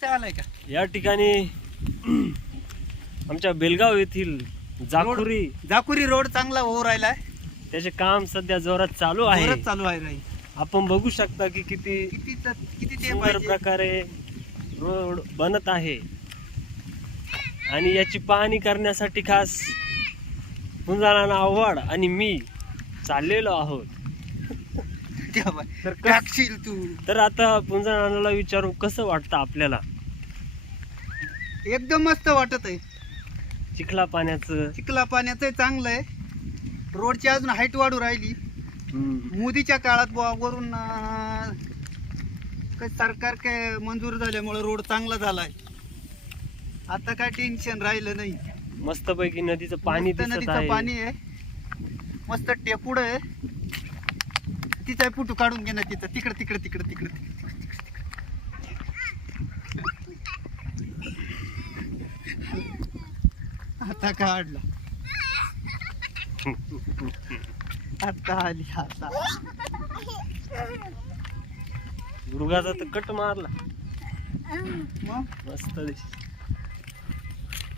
तिथे आलाय का? या ठिकाणी आमच्या बेलगाव येथील जाकुरी रोड चांगला होऊ राहिलाय. त्याचे काम सध्या जोरात चालू आहे. जोरात चालू आहे राई. आपण बघू शकता की किती किती ते सुंदर पाहिजे. प्रकारे रोड बनत आहे आणि याची पाहणी करण्यासाठी खास पुंजाळा आव्हाड आणि मी चाललेलो आहोत. तेव्हा तर टाकशील तू. तर आता पुंजाळाला विचारू कसं वाटतं आपल्याला. एकदम मस्त वाटत आहे. चिखला पाण्याचं चिखला पाण्याचं चांगलं आहे. रोडची अजून हाईट वाढू राहिली. मोदीच्या काळात वरून सरकार काय मंजूर झाल्यामुळे रोड चांगला झालाय. आता काय टेन्शन राहिलं नाही. मस्तपैकी नदीचं पाणी मस्त दिसत नदीचं आहे. पाणी आहे. मस्त टेपूड आहे. तिचा फोटो काढून घे ना. तिथं तिकडे तिकडे तिकडे तिकडे आता काढला. आता आली आता. मृगाचा तर कट मारला मग मस्त.